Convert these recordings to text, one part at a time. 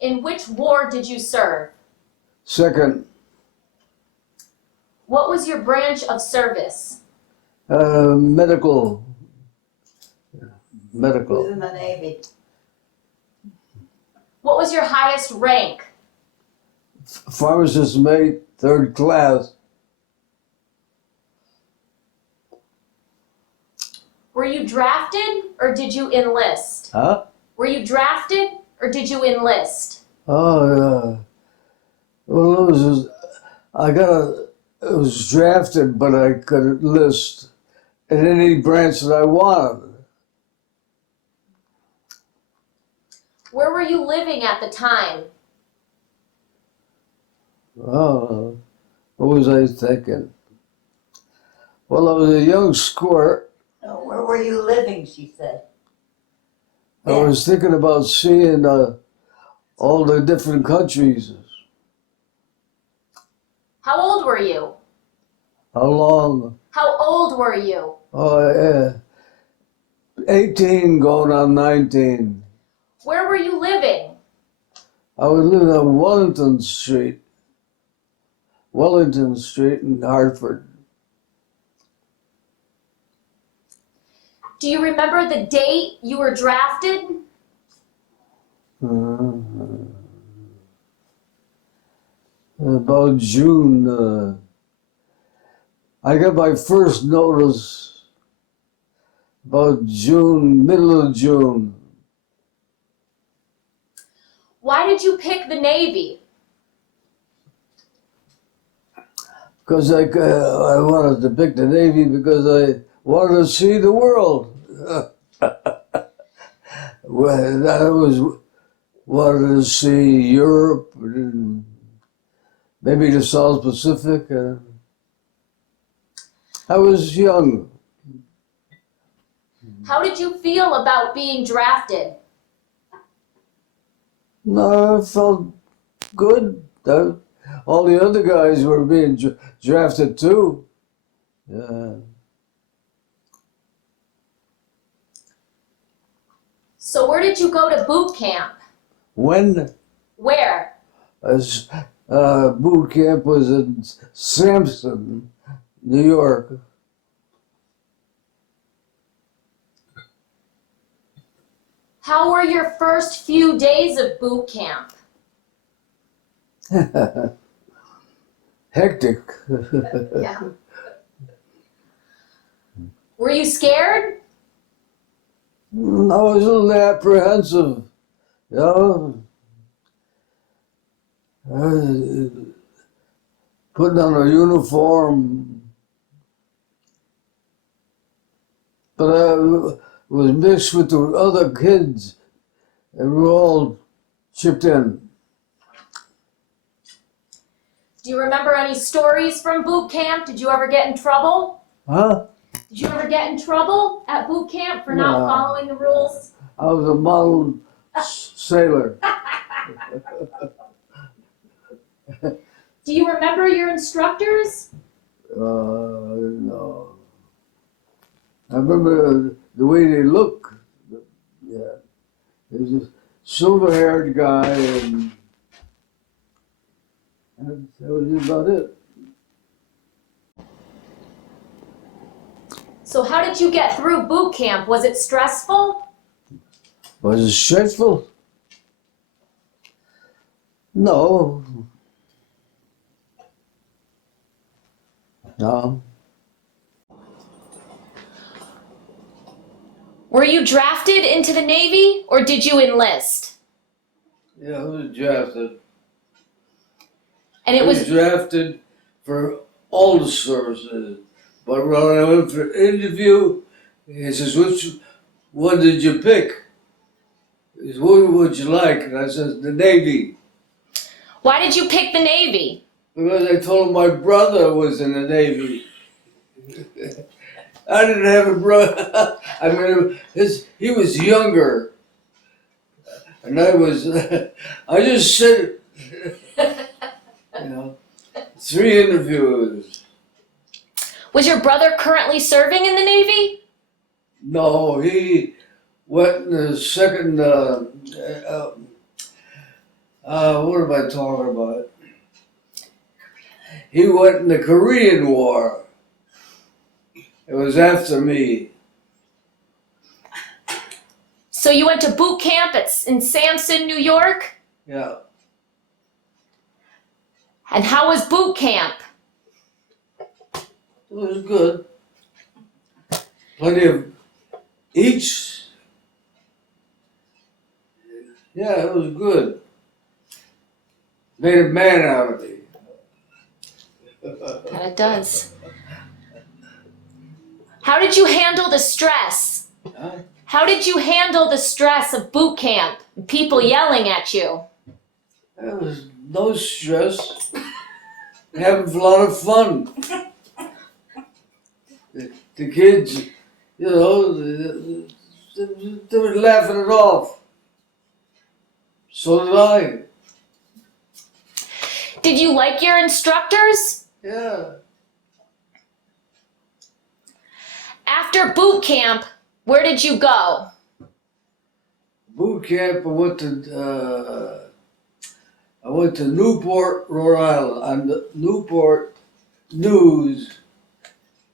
In which war did you serve? Second, What was your branch of service? medical. Was in the Navy. What was your highest rank? Pharmacist mate, third class. Were you drafted or did you enlist? Huh? Were you drafted or did you enlist? Oh, well, I was drafted, but I could enlist in any branch that I wanted. Where were you living at the time? Oh, what was I thinking? Well, I was a young squirt. No, where were you living, she said. I was thinking about seeing all the different countries. How old were you? How long? How old were you? Oh, yeah. 18 going on 19. Where were you living? I was living on Wellington Street in Hartford. Do you remember the date you were drafted? About June. I got my first notice about June, middle of June. Why did you pick the Navy? Because I wanted to pick the Navy because I wanted to see the world. Well, I wanted to see Europe and maybe the South Pacific. I was young. How did you feel about being drafted? No, I felt good. All the other guys were being drafted too. Yeah. So where did you go to boot camp? When? Where? Boot camp was in Sampson, New York. How were your first few days of boot camp? Hectic. Yeah. Were you scared? I was a little apprehensive, you know. Putting on a uniform, but I was mixed with the other kids, and we all chipped in. Do you remember any stories from boot camp? Did you ever get in trouble? Huh? Did you ever get in trouble at boot camp for not No. following the rules? I was a model sailor. Do you remember your instructors? No. I remember the way they look. Yeah. There was this silver-haired guy, and that was about it. So how did you get through boot camp? Was it stressful? Was it stressful? No. No. Were you drafted into the Navy or did you enlist? Yeah, I was drafted. And it I was was drafted for all the services. But when I went for an interview, he says, which one did you pick? He says, what would you like? And I said, the Navy. Why did you pick the Navy? Because I told him my brother was in the Navy. I didn't have a brother. I mean, he was younger. And I was, I just said, you know, 3 interviews. Was your brother currently serving in the Navy? No, he went in the second What am I talking about? He went in the Korean War. It was after me. So you went to boot camp in Samson, New York? Yeah. And how was boot camp? It was good. Plenty of eats. Yeah, it was good. Made a man out of me. And it does. How did you handle the stress? Huh? How did you handle the stress of boot camp and people yelling at you? There was no stress. Having a lot of fun. The kids, you know, they were laughing it off. So did I. Did you like your instructors? Yeah. After boot camp, where did you go? Boot camp. I went to Newport, Rhode Island, on the Newport News,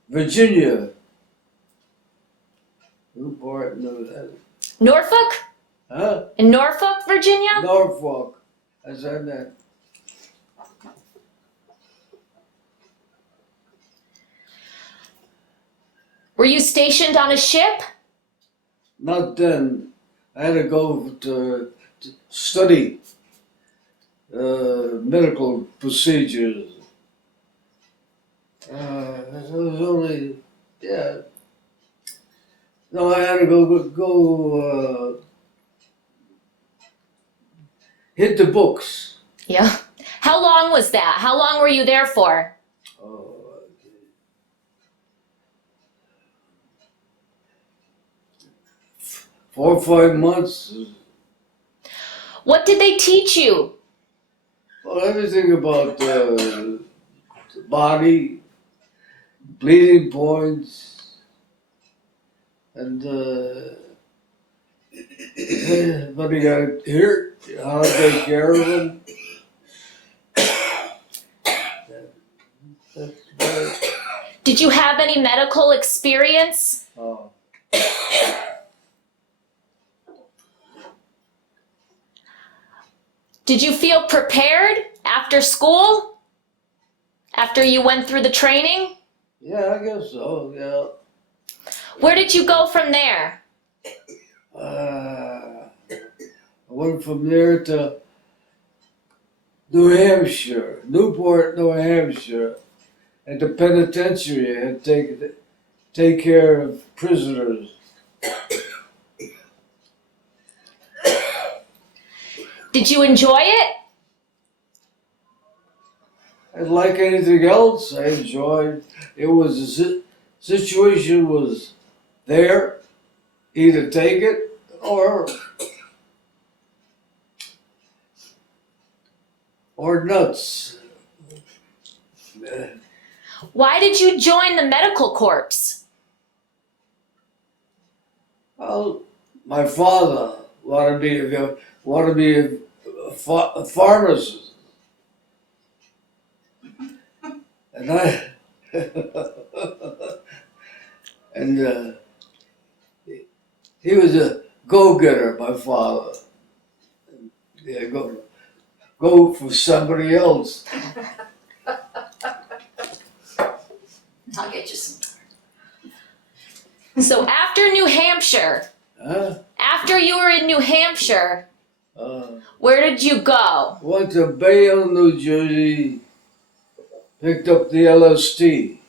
Virginia. Newport News. Norfolk? Huh? In Norfolk, Virginia? Norfolk. I said that. Were you stationed on a ship? Not then. I had to go to study medical procedures. It was only, yeah. No, I had to go hit the books. Yeah. How long was that? How long were you there for? Oh, 4 or 5 months. What did they teach you? Well, everything about the body, bleeding points, and anybody got hurt, how to take care of them. That's about it. Did you have any medical experience? Oh. Did you feel prepared after school? After you went through the training? Yeah, I guess so, yeah. Where did you go from there? I went from there to New Hampshire, Newport, New Hampshire, at the penitentiary and take care of prisoners. Did you enjoy it? Like anything else, I enjoyed. It was situation was there, either take it or nuts. Why did you join the medical corps? Well, my father wanted me a pharmacist, and I and he was a go-getter. My father, yeah, go for somebody else. I'll get you some. So after New Hampshire, Huh? after you were in New Hampshire, Uh, where did you go? Went to Bayonne, New Jersey. Picked up the LSD.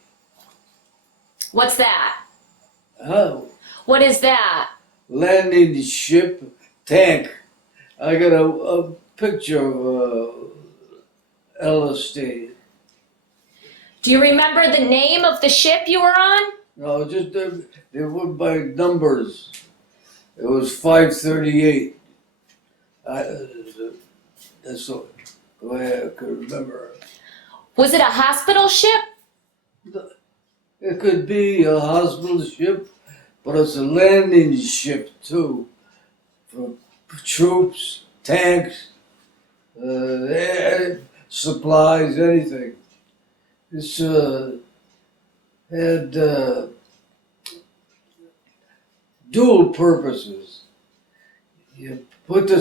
What's that? Huh? What is that? Landing ship tank. I got a picture of LSD. Do you remember the name of the ship you were on? No, just they went by numbers. It was 538. That's the way I could remember. Was it a hospital ship? It could be a hospital ship, but it's a landing ship too, for troops, tanks. supplies, anything. This had dual purposes. You put you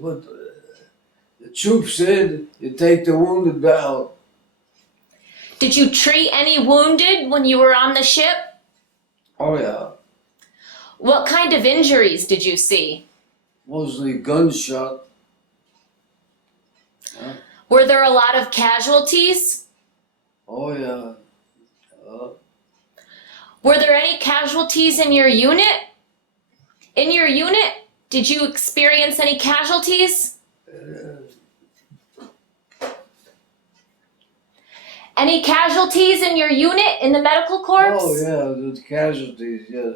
put the troops in, you take the wounded down. Did you treat any wounded when you were on the ship? Oh yeah, What kind of injuries did you see? mostly gunshot. Were there a lot of casualties? Oh yeah. Were there any casualties in your unit? In your unit, did you experience any casualties? Any casualties in your unit in the medical corps? Oh yeah, the casualties, yeah.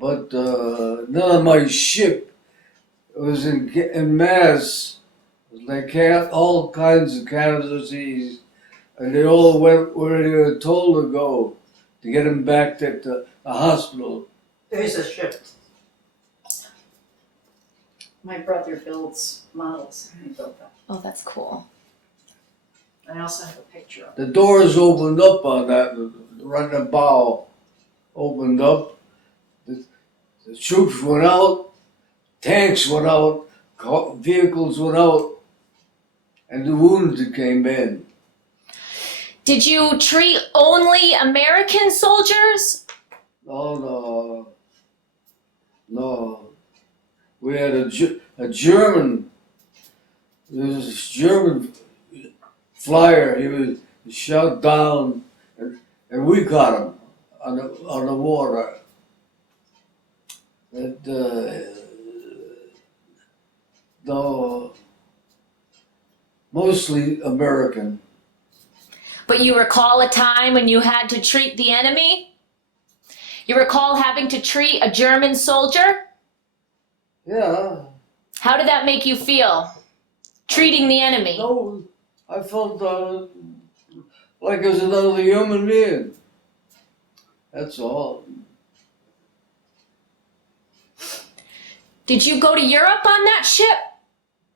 But none of my ship was in mass. They had all kinds of casualties, and they all went where they were told to go to get them back to the hospital. There's a ship. My brother builds models. He built that. Oh, that's cool. I also have a picture of it. The doors opened up on that, right in the bow opened up. The troops went out, tanks went out, vehicles went out, and the wounded came in. Did you treat only American soldiers? No. We had a German, there was this German flyer. He was shot down, and we got him on the water. No, mostly American. But you recall a time when you had to treat the enemy? You recall having to treat a German soldier? Yeah. How did that make you feel? Treating the enemy? No, I felt like I was another human being. That's all. Did you go to Europe on that ship?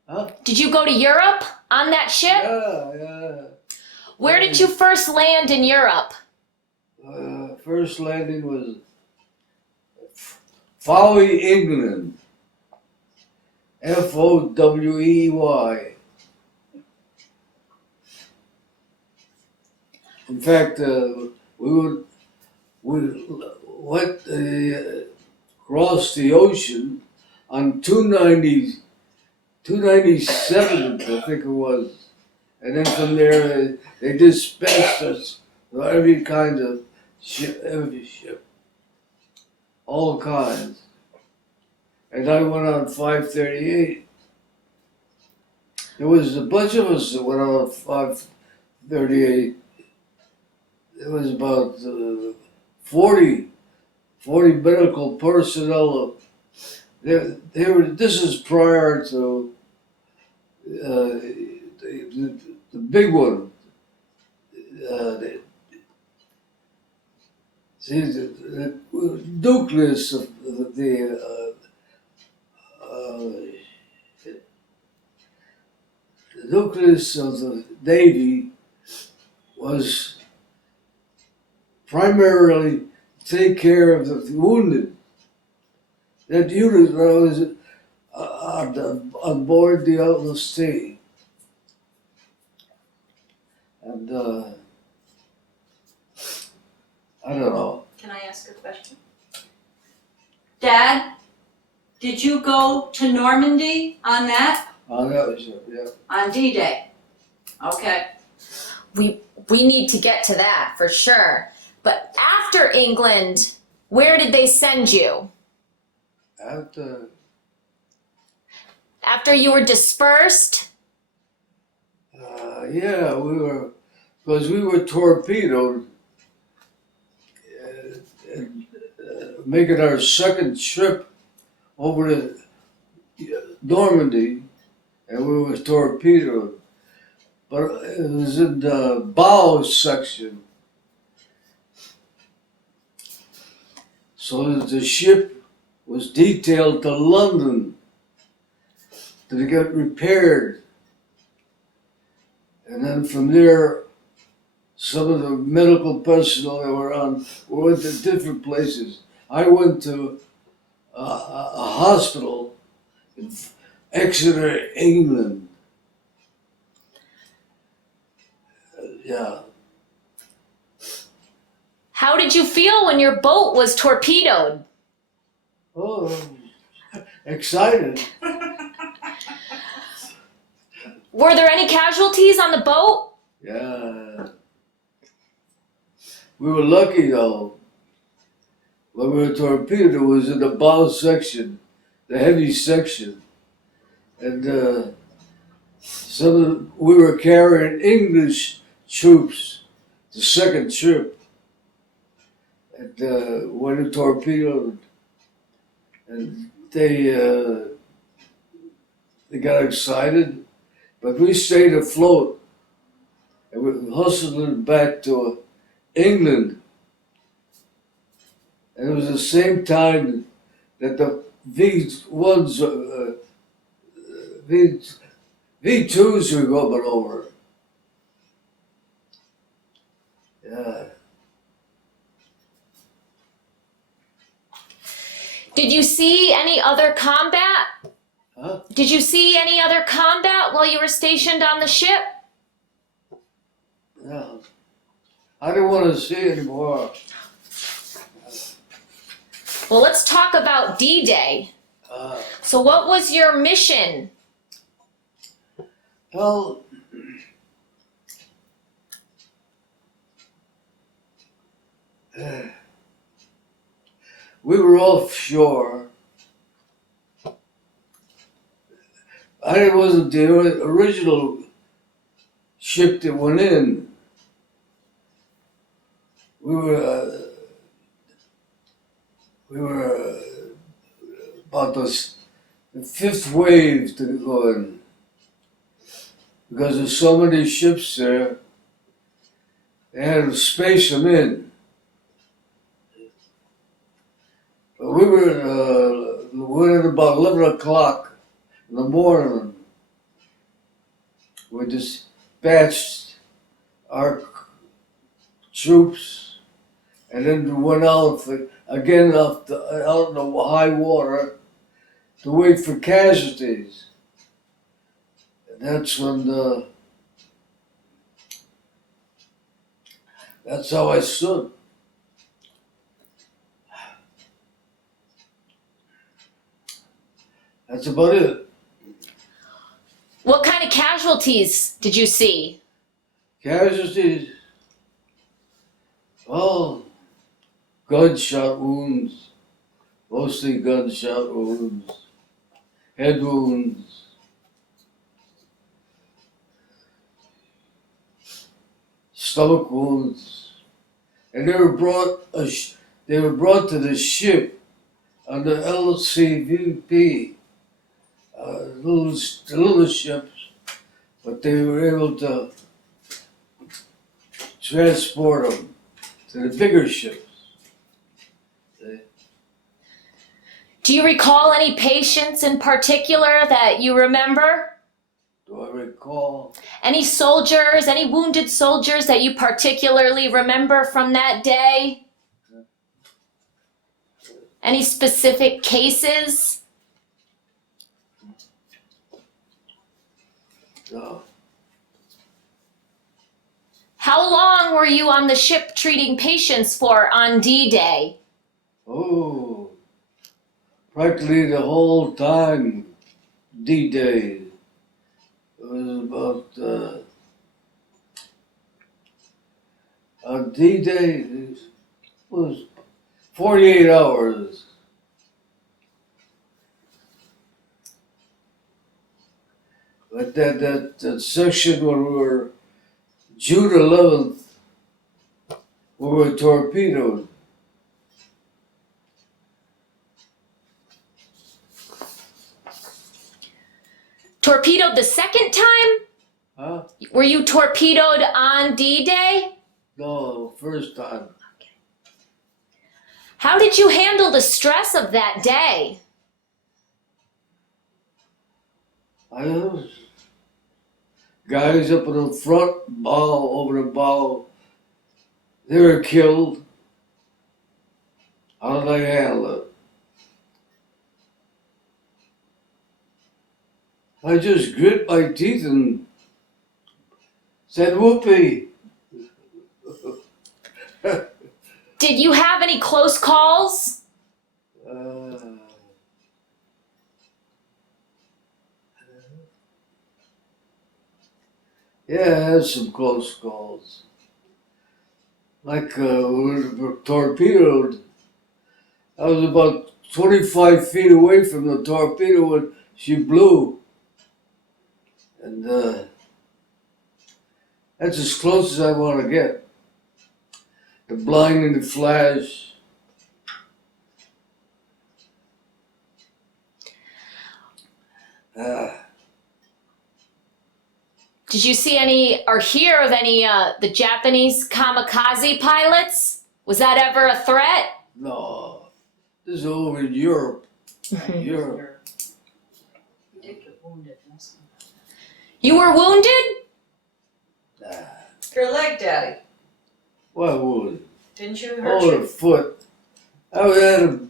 Huh? Did you go to Europe on that ship? Yeah. Where did you first land in Europe? First landing was Fowey, England. FOWEY. In fact, we went across the ocean on 297, I think it was. And then from there, they dispatched us to every kind of ship, every ship. All kinds. And I went on 538. There was a bunch of us that went on 538. There was about 40 medical personnel. This is prior to the big one. The nucleus of the nucleus of the Navy was primarily take care of the wounded. That unit was on board the Atlas Sea. And I don't know. Can I ask a question? Dad, did you go to Normandy on that? Oh, that was it, yeah. On D-Day? Okay. We need to get to that for sure. But after England, where did they send you? After you were dispersed? Yeah, because we were torpedoed, making our second trip over to Normandy, and we were torpedoed. But it was in the bow section. So that the ship was detailed to London to get repaired. And then from there, some of the medical personnel that were on went to different places. I went to a hospital in Exeter, England. Yeah. How did you feel when your boat was torpedoed? Oh, excited. Were there any casualties on the boat? Yeah. We were lucky though. When we were torpedoed, it was in the bow section, the heavy section. And we were carrying English troops, the second ship. And when it torpedoed, and they got excited, but we stayed afloat. And we hustled it back to England. And it was the same time that the V1s, V2s were going over. Yeah. Did you see any other combat? Huh? Did you see any other combat while you were stationed on the ship? Yeah. I didn't want to see anymore. Well, let's talk about D-Day. So what was your mission? Well, we were offshore. I wasn't the original ship that went in. We were about the fifth wave to go in. Because there's so many ships there, they had to space them in. But we were at about 11 o'clock in the morning. We dispatched our troops and then went out again out in the high water to wait for casualties. And that's when that's how I stood. That's about it. What kind of casualties did you see? Casualties, well, gunshot wounds, mostly gunshot wounds, head wounds. Stomach wounds, and they were brought to the ship under LCVP, little ships, but they were able to transport them to the bigger ships. Do you recall any patients in particular that you remember? Do I recall? Any soldiers, any wounded soldiers that you particularly remember from that day? Any specific cases? No. How long were you on the ship treating patients for on D-Day? Oh, practically the whole time, D-Day. It was about, on D-Day, it was 48 hours. But that section when we were June 11th, we were torpedoed. Torpedoed the second time? Huh? Were you torpedoed on D-Day? No, first time. How did you handle the stress of that day? I was guys up in the front, bow over the bow. They were killed. How did I handle it? I just grit my teeth and said, "Whoopee." Did you have any close calls? Uh, yeah, I had some close calls. Like we were torpedoed. I was about 25 feet away from the torpedo when she blew. And that's as close as I want to get. The blinding flash. Did you see any or hear of any the Japanese kamikaze pilots? Was that ever a threat? No, this is over in Europe. Europe. You did get wounded, that's not- You were wounded? Nah. Your leg, Daddy. Why would? Didn't you hurt Oh, the foot. I had a.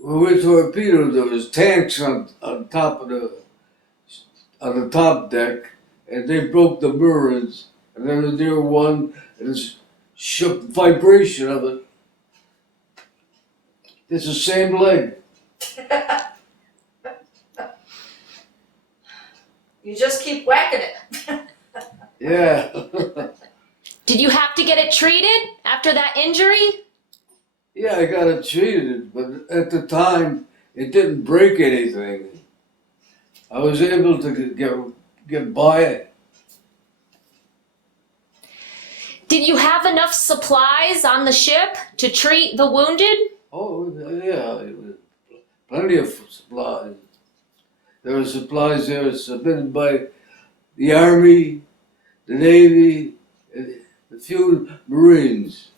When we torpedoed, there was tanks on top of on the top deck, and they broke the mirrors, and there was near one, and it shook the vibration of it. It's the same leg. You just keep whacking it. Yeah. Did you have to get it treated after that injury? Yeah, I got it treated, but at the time, it didn't break anything. I was able to get by it. Did you have enough supplies on the ship to treat the wounded? Oh, yeah, it was plenty of supplies. There were supplies there submitted by the Army, the Navy, and a few Marines.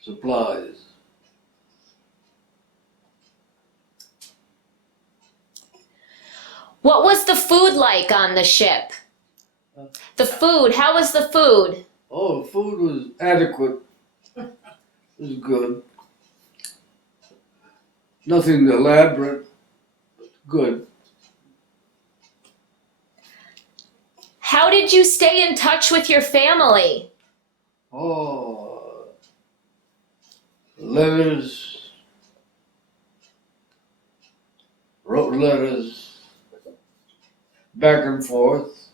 Supplies. What was the food like on the ship? The food, how was the food? Oh, the food was adequate. It was good. Nothing elaborate, but good. How did you stay in touch with your family? Oh, letters, wrote letters, back and forth.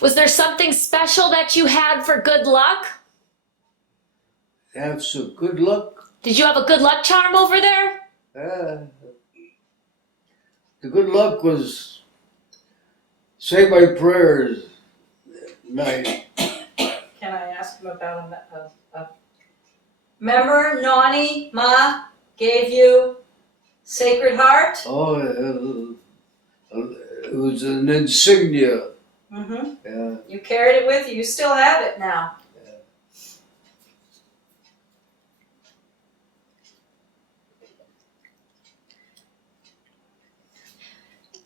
Was there something special that you had for good luck? Have some good luck. Did you have a good luck charm over there? The good luck was say my prayers at night. Can I ask him about a Remember Nani, Ma, gave you Sacred Heart? Oh, it was an insignia. Mm-hmm. Yeah. You carried it with you. You still have it now.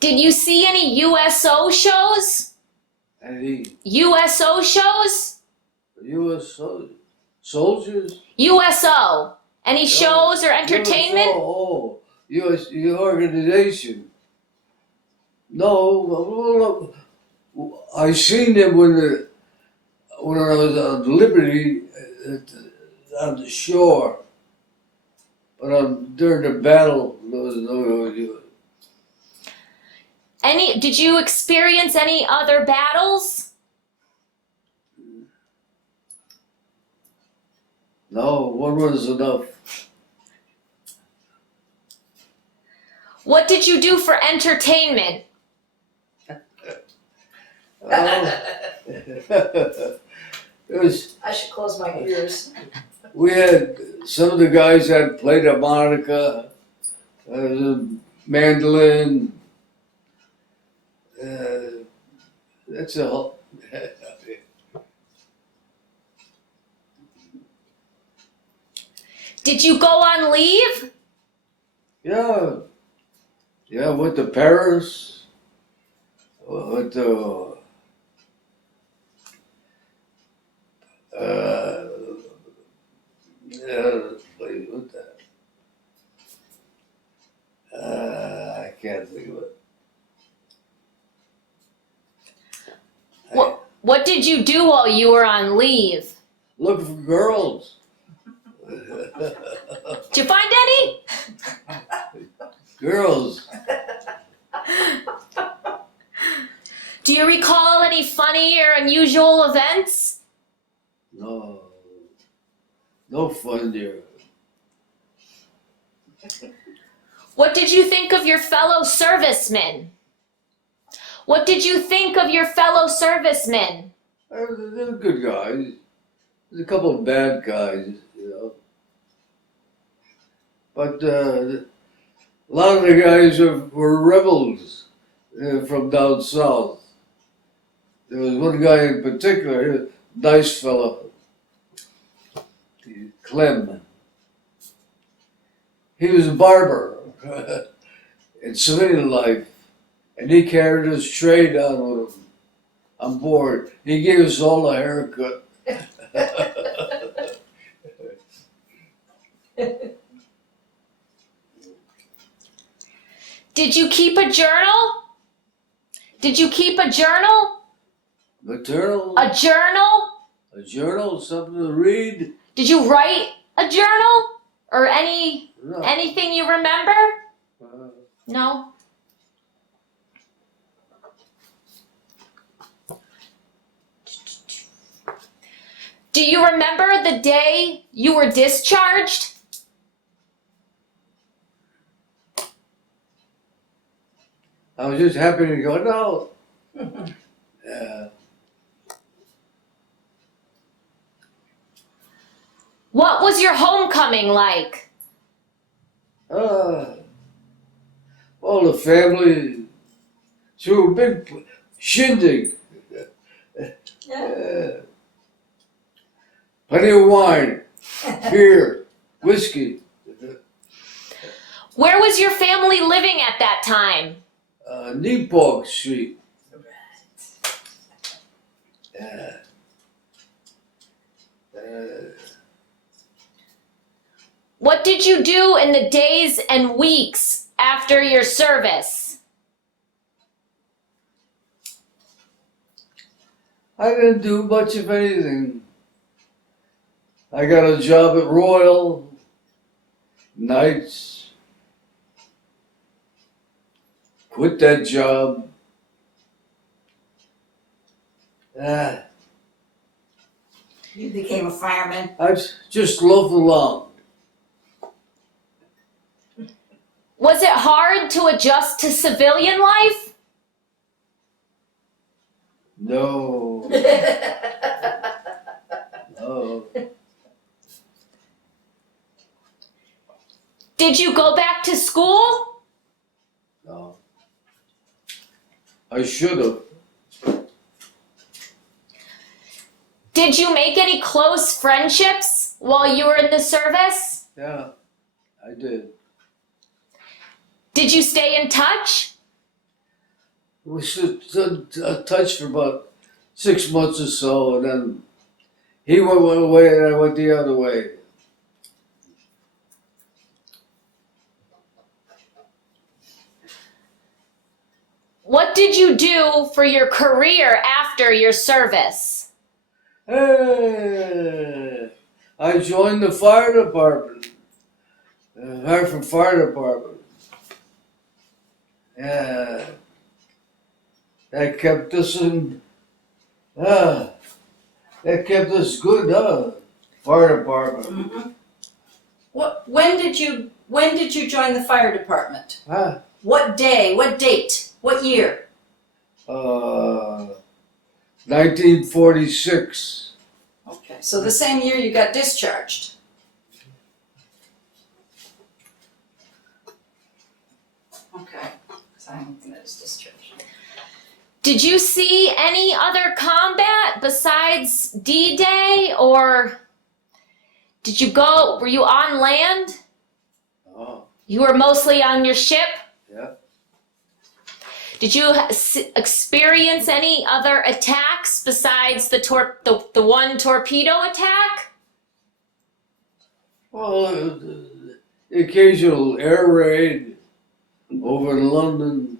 Did you see any USO shows? And he, USO shows? U.S. soldiers. USO. Any shows or entertainment? Oh, U.S. organization. No, I seen them when I was on Liberty on the shore, but during the battle there was no. Did you experience any other battles? No, one was enough. What did you do for entertainment? It was. I should close my ears. We had some of the guys that played a harmonica, a mandolin. That's all. Did you go on leave? Yeah. Yeah, went to Paris. Went to what that? I can't think of it. What did you do while you were on leave? Looking for girls. Did you find any? Girls. Do you recall any funny or unusual events? No. No fun there. What did you think of your fellow servicemen? What did you think of your fellow servicemen? They're good guys. There's a couple of bad guys, you know. But a lot of the guys were rebels from down south. There was one guy in particular, nice fellow, Clem. He was a barber in civilian life, and he carried his tray down with him on board. He gave us all a haircut. Did you keep a journal? Did you keep a journal? Maternal? A journal? A journal? Something to read? Did you write a journal? Or No. anything you remember? No? Do you remember the day you were discharged? I was just happy to go, no. Yeah. What was your homecoming like? All the family threw a big shindig. Yeah. Plenty of wine, beer, whiskey. Where was your family living at that time? Nepog Street. Yeah. What did you do in the days and weeks after your service? I didn't do much of anything. I got a job at Royal, nights. Quit that job. You became a fireman. I just loaf along. Was it hard to adjust to civilian life? No. No. Did you go back to school? No. I should have. Did you make any close friendships while you were in the service? Yeah, I did. Did you stay in touch? We stood in touch for about 6 months or so, and then he went one way and I went the other way. What did you do for your career after your service? Hey, I joined the fire department, Hartford Fire Department. Yeah, that kept us in. That kept us good, fire department. Mm-hmm. When did you join the fire department? What day? What date? What year? 1946. Okay, so the same year you got discharged. Okay, because I don't think that was discharged. Did you see any other combat besides D-Day, or were you on land? Oh, You were mostly on your ship? yeah. Did you experience any other attacks besides the one torpedo attack? Well, the occasional air raid over in London.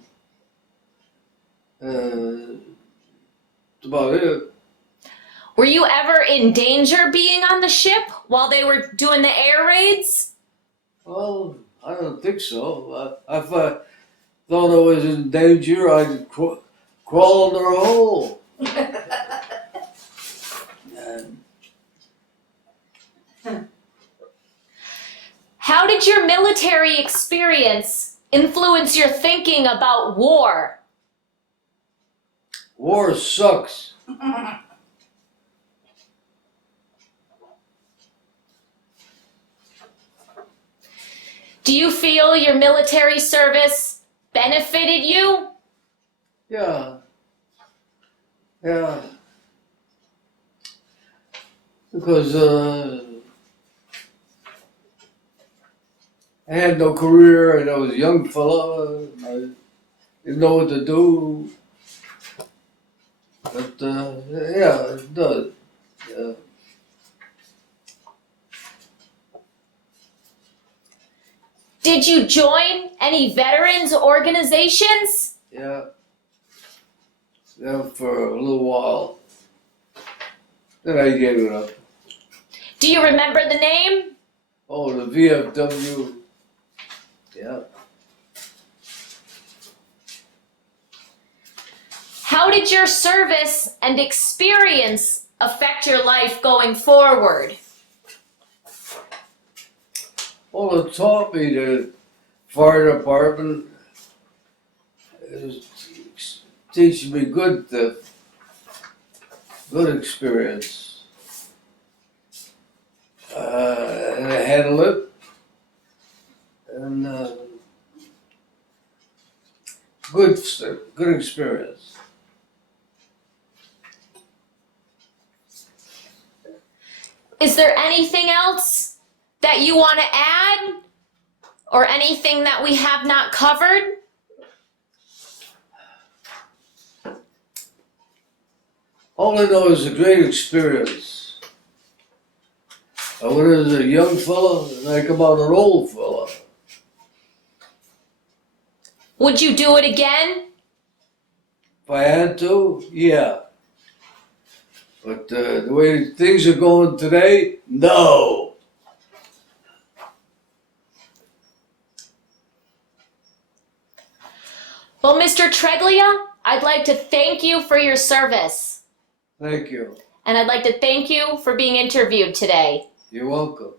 That's about it. Were you ever in danger being on the ship while they were doing the air raids? Well, I don't think so. If I thought I was in danger, I'd crawl under a hole. And How did your military experience influence your thinking about war? war sucks. Do you feel your military service benefited you? Yeah. Yeah. Because I had no career and I was a young fella. I didn't know what to do. But yeah, it does. Yeah. Did you join any veterans organizations? Yeah. Yeah, for a little while. Then I gave it up. Do you remember the name? Oh, the VFW. Yeah. How did your service and experience affect your life going forward? Well, it taught me the fire department is teaching me good experience. And I handle it. And good experience. Is there anything else that you want to add? Or anything that we have not covered? All I know is a great experience. I went as a young fella and I come out an old fella. Would you do it again? If I had to, yeah. But the way things are going today, no. Well, Mr. Treglia, I'd like to thank you for your service. Thank you. And I'd like to thank you for being interviewed today. You're welcome.